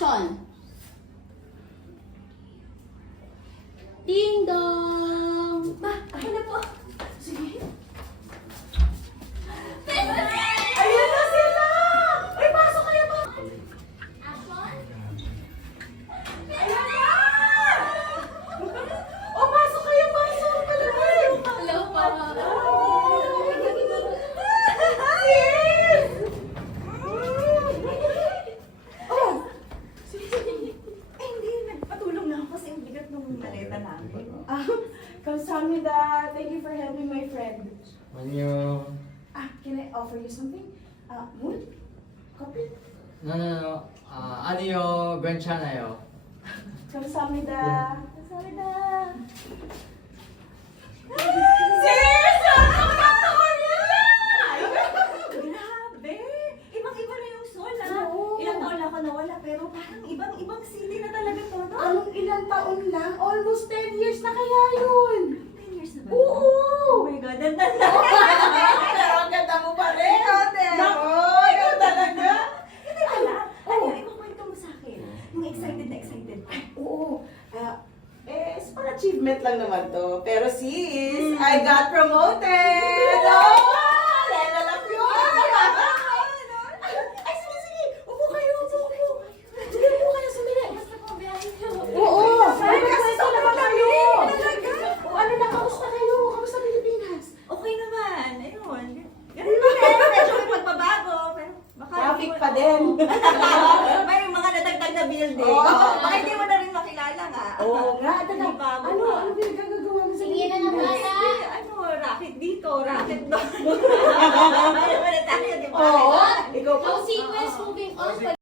Action! Ding dong! Ma, akin na po. Sige. Ayan na sila! Ay, pasok kayo ba? Action! Ayan na! O, pasok kayo, pasok! Hello po! Sis! Oh! Eh, hindi. Nagpatulong na ako kasi ang bigat ng maleta namin. Kamsahamnida. Thank you for helping my friend. 안녕. Can I offer you something? Moon? Coffee? No. 아니요, 괜찮아요. 감사합니다. Kamsahamnida. Sis! Ang kataon nila! Grabe! Ibang-iba na yung Sol, ha? Oo. Ilang taon na ako nawala, pero parang ibang-ibang city na talaga to, no? Anong ilang taon lang? Almost 10 years na kaya yun! 10 years na ba? Oo! Oh my God, ang tanda. Pero ang ganda mo pa rin! Naku! Ikaw talaga! Hindi pala. Ano, ikukwento mo sa akin. Yung excited na excited. Oo. For achievement lang naman to. Pero sis, I got promoted! Oh! Level up yun! Ay, sige! Upo kayo! Upo! Sige, upo kayo! Sumili! Basta po, biyahe niyo. Oo! Ay, kasi Kwento naman kayo! Talaga? O ano na, kamusta kayo? Kamusta Pilipinas? Okay naman. Ayun. Ganun pa rin. Medyo may pagbabago. Pero baka Traffic pa din. May mga nadagdag na building. Oo. Baka hindi mo na rin makilala nga. Oo nga, Hindi bago ano pa. pinagagagawa mo sa Sige na ng Pilipinas? bata. Ano, racket dito, racket doon. Ano na tayo, di ba? Oo. Ikaw pa. Ang sequence moving on.